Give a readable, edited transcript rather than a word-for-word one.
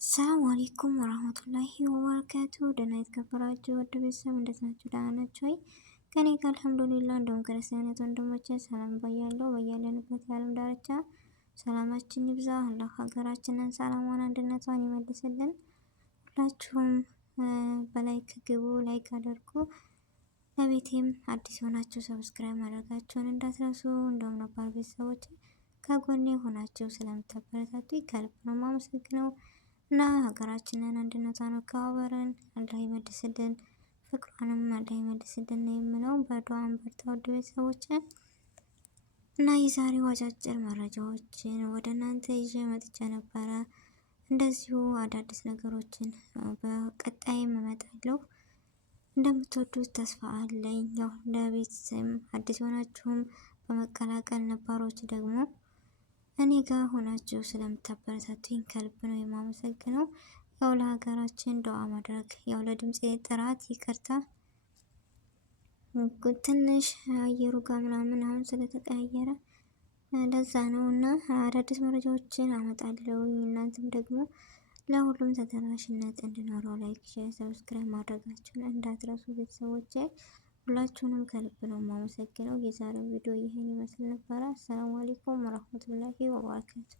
ሰላም አለይኩም ወራህመቱላሂ ወበረካቱ። ደህና የተከበራችሁ ወደ ቤተሰብ እንዴት ናችሁ? ደህና ናችሁ ወይ? ከኔ ጋር አልሐምዱሊላህ። እንደውም ክርስቲያናት ወንድሞቼ ሰላም ባያለው በያለንበት የዓለም ዳርቻ ሰላማችን ይብዛ። አላህ ሀገራችንን ሰላሟን አንድነቷን ይመልስልን። ሁላችሁም በላይክ ግቡ፣ ላይክ አድርጉ። ለቤቴም አዲስ ሆናችሁ ሰብስክራይብ ማድረጋችሁን እንዳትረሱ። እንደውም ነባር ቤተሰቦች ከጎኔ ሆናችሁ ስለምታበረታቱ ከልብ ነው የማመሰግነው። እና ሀገራችንን አንድነቷን መከባበርን አላህ ይመልስልን፣ ፍቅሯንም አላህ ይመልስልን ነው የምለው። በዱዓም በርታ ውድ ቤተሰቦች። እና የዛሬው አጫጭር መረጃዎችን ወደ እናንተ ይዤ መጥቼ ነበረ። እንደዚሁ አዳዲስ ነገሮችን በቀጣይም እመጣለሁ። እንደምትወዱት ተስፋ አለኝ። ያው ለቤተሰብ አዲስ ሆናችሁም በመቀላቀል ነባሮች ደግሞ እኔ ጋር ሆናችሁ ስለምታበረታቱኝ ከልብ ነው የማመሰግነው። ያው ለሀገራችን ዱዓ ማድረግ፣ ያው ለድምፄ ጥራት ይቅርታ፣ ትንሽ አየሩ ጋር ምናምን አሁን ስለተቀያየረ ለዛ ነው። እና አዳዲስ መረጃዎችን አመጣለሁ። እናንተም ደግሞ ለሁሉም ተደራሽነት እንዲኖረው ላይክ፣ ሼር፣ ሰብስክራይብ ማድረጋችሁን እንዳትረሱ ቤተሰቦቼ። ሁላችሁንም ከልብ ነው የማመሰግነው። የዛሬው ቪዲዮ ይህን ይመስል ነበረ። አሰላሙ አለይኩም ወራህመቱላሂ ወበረካቱ።